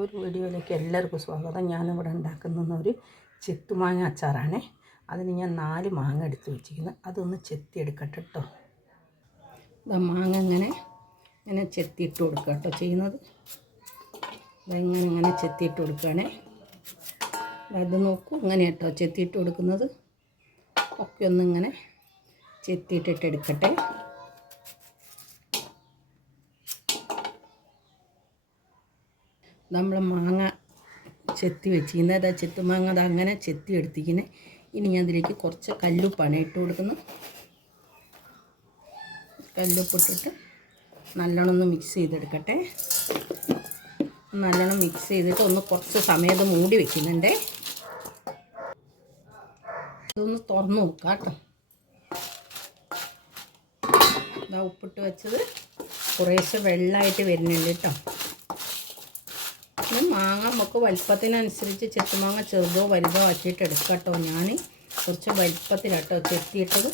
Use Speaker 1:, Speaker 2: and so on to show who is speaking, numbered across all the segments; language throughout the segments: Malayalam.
Speaker 1: പുതിയൊരു വീഡിയോയിലേക്ക് എല്ലാവർക്കും സ്വാഗതം. ഞാനിവിടെ ഉണ്ടാക്കുന്ന ഒരു ചെത്തുമാങ്ങ അച്ചാറാണേ. അതിന് ഞാൻ നാല് മാങ്ങ എടുത്ത് വെച്ചിരിക്കുന്നത് അതൊന്ന് ചെത്തിയെടുക്കട്ടെ കേട്ടോ. മാങ്ങ ഇങ്ങനെ ഇങ്ങനെ ചെത്തിയിട്ട് കൊടുക്കുക കേട്ടോ ചെയ്യുന്നത്. ഇതെങ്ങനെ ഇങ്ങനെ ചെത്തിയിട്ട് കൊടുക്കുകയാണേ. അത് നോക്കൂ ഇങ്ങനെ കേട്ടോ ചെത്തിയിട്ട് കൊടുക്കുന്നത്. ഒക്കെ ഒന്നിങ്ങനെ ചെത്തിയിട്ടിട്ട് എടുക്കട്ടെ. നമ്മൾ മാങ്ങ ചെത്തി വെച്ചിരിക്കുന്നത് അതാ ചെത്തുമാങ്ങ അത് അങ്ങനെ ചെത്തി എടുത്തിരിക്കുന്നത് ഇനി ഞാൻ അതിലേക്ക് കുറച്ച് കല്ലുപ്പാണ് ഇട്ട് കൊടുക്കുന്നത് കല്ലുപ്പിട്ടിട്ട് നല്ലോണം ഒന്ന് മിക്സ് ചെയ്തെടുക്കട്ടെ. നല്ലോണം മിക്സ് ചെയ്തിട്ട് ഒന്ന് കുറച്ച് സമയം ഇത് മൂടി വെക്കുന്നുണ്ടേ. ഇതൊന്ന് തുറന്ന് നോക്കാം കേട്ടോ ഉപ്പിട്ട് വെച്ചത് കുറേശ്ശെ വെള്ളമായിട്ട് വരുന്നുണ്ട് കേട്ടോ പിന്നെ മാങ്ങ നമുക്ക് വലിപ്പത്തിനനുസരിച്ച് ചെത്തുമാങ്ങ ചെറുതോ വലുതോ ആക്കിയിട്ട് എടുക്കാം കേട്ടോ. ഞാൻ കുറച്ച് വലിപ്പത്തിലാട്ടോ ചെത്തിയിട്ടത്.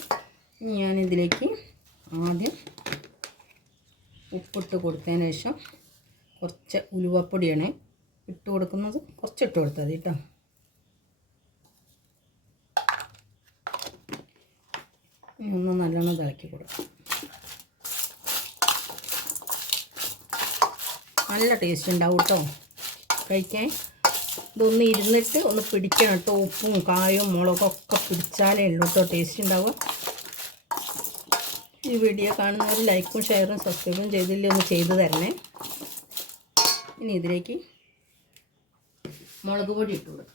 Speaker 1: ഞാനിതിലേക്ക് ആദ്യം ഉപ്പിട്ട് കൊടുത്തതിന് ശേഷം കുറച്ച് ഉലുവപ്പൊടിയാണ് ഇട്ട് കൊടുക്കുന്നത്. കുറച്ച് ഇട്ട് കൊടുത്താൽ കേട്ടോ. ഒന്ന് നല്ലോണം ഇതാക്കി കൊടുക്കാം. നല്ല ടേസ്റ്റ് ഉണ്ടാവും കേട്ടോ. കഴിക്കാൻ ഇതൊന്ന് ഇരുന്നിട്ട് ഒന്ന് പിടിക്കണം കേട്ടോ. ഉപ്പും കായും മുളകൊക്കെ പിടിച്ചാലേ ഉള്ളൂ കേട്ടോ. ടേസ്റ്റ് ഉണ്ടാവുക. ഈ വീഡിയോ കാണുന്നവർ ലൈക്കും ഷെയറും സബ്സ്ക്രൈബും ചെയ്തില്ലേ ഒന്ന് ചെയ്തു തരണേ. ഇനി ഇതിലേക്ക് മുളക് പൊടി ഇട്ട് കൊടുക്കാം.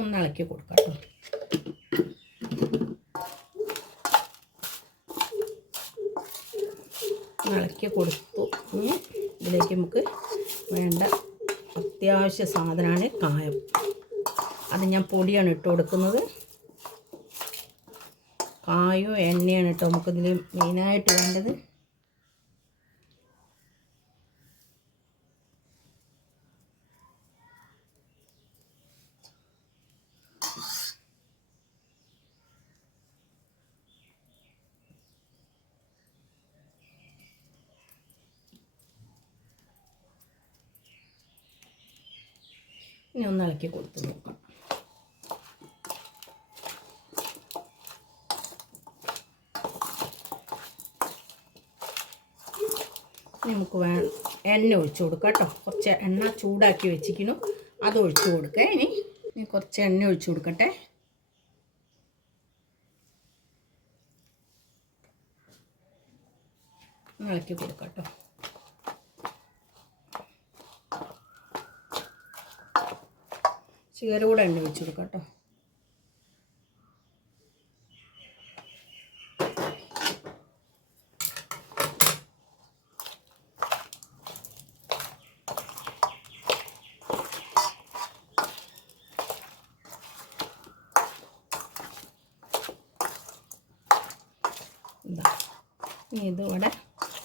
Speaker 1: ഒന്ന് ഇളക്കി കൊടുക്കാം കേട്ടോ. ഇളക്കി കൊടുത്തു. ഇതിലേക്ക് നമുക്ക് വേണ്ട അത്യാവശ്യ സാധനമാണ് കായം. അത് ഞാൻ പൊടിയാണ് ഇട്ട് കൊടുക്കുന്നത്. കായും എണ്ണയാണ് കേട്ടോ നമുക്കിതിൽ മെയിനായിട്ട് വേണ്ടത്. ഇനി ഒന്ന് ഇളക്കി കൊടുത്ത് നോക്കാം. നമുക്ക് വേ എണ്ണ ഒഴിച്ചു കൊടുക്കാം കേട്ടോ. കുറച്ച് എണ്ണ ചൂടാക്കി വെച്ചിരിക്കുന്നു. അത് ഒഴിച്ചു കൊടുക്കുക ഇനി. ഇനി കുറച്ച് എണ്ണ ഒഴിച്ചു കൊടുക്കട്ടെ. ഇളക്കി കൊടുക്കാം കേട്ടോ. ചീര കൂടെ എണ്ണ ഒഴിച്ചു കൊടുക്കാം കേട്ടോ. ഇതിവിടെ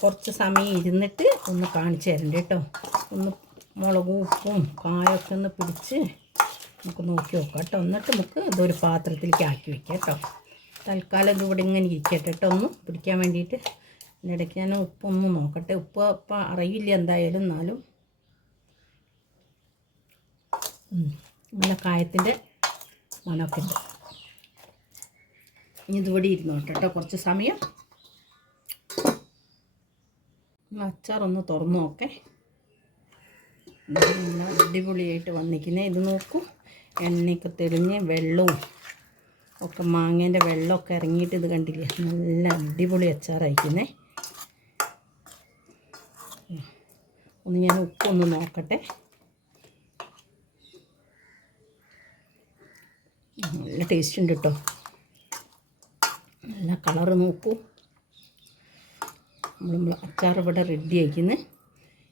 Speaker 1: കുറച്ച് സമയം ഇരുന്നിട്ട് ഒന്ന് കാണിച്ചു തരണ്ട കേട്ടോ. ഒന്ന് മുളകും ഉപ്പും കായൊക്കെ ഒന്ന് പിടിച്ച് നമുക്ക് നോക്കി നോക്കാം കേട്ടോ. എന്നിട്ട് നമുക്ക് ഇതൊരു പാത്രത്തിലേക്ക് ആക്കി വെക്കാം കേട്ടോ. തൽക്കാലം ഇതിവിടെ ഇങ്ങനെ ഇരിക്കട്ടെ കേട്ടോ. ഒന്ന് പിടിക്കാൻ വേണ്ടിയിട്ട് ഇടയ്ക്ക് ഞാൻ ഉപ്പൊന്ന് നോക്കട്ടെ. ഉപ്പ് ഇപ്പം അറിയില്ല എന്തായാലും എന്നാലും. നല്ല കായത്തിന്റെ മണമൊക്കെ ഉണ്ട്. ഇനി ഇതിവിടെ ഇരുന്നോട്ടെ കേട്ടോ. കുറച്ച് സമയം. അച്ചാറൊന്ന് തുറന്നു നോക്കേ. അടിപൊളിയായിട്ട് വന്നിരിക്കുന്നത് ഇത് നോക്കൂ. എണ്ണയൊക്കെ തെളിഞ്ഞ് വെള്ളവും ഒക്കെ മാങ്ങേന്റെ വെള്ളമൊക്കെ ഇറങ്ങിയിട്ട് ഇത് കണ്ടില്ലേ? നല്ല അടിപൊളി അച്ചാറായിരിക്കുന്നേ. ഒന്ന് ഞാൻ ഉപ്പൊന്ന് നോക്കട്ടെ. നല്ല ടേസ്റ്റ് ഉണ്ട് കേട്ടോ നല്ല കളറ് നോക്കൂ. നമ്മൾ അച്ചാർ ഇവിടെ റെഡി ആയിക്കുന്നത്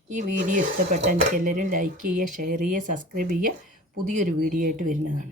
Speaker 1: ഈ വീഡിയോ ഇഷ്ടപ്പെട്ട എനിക്ക് എല്ലാവരും ലൈക്ക് ചെയ്യുക ഷെയർ ചെയ്യുക സബ്സ്ക്രൈബ് ചെയ്യുക. പുതിയൊരു വീഡിയോ ആയിട്ട് വരുന്നതാണ്.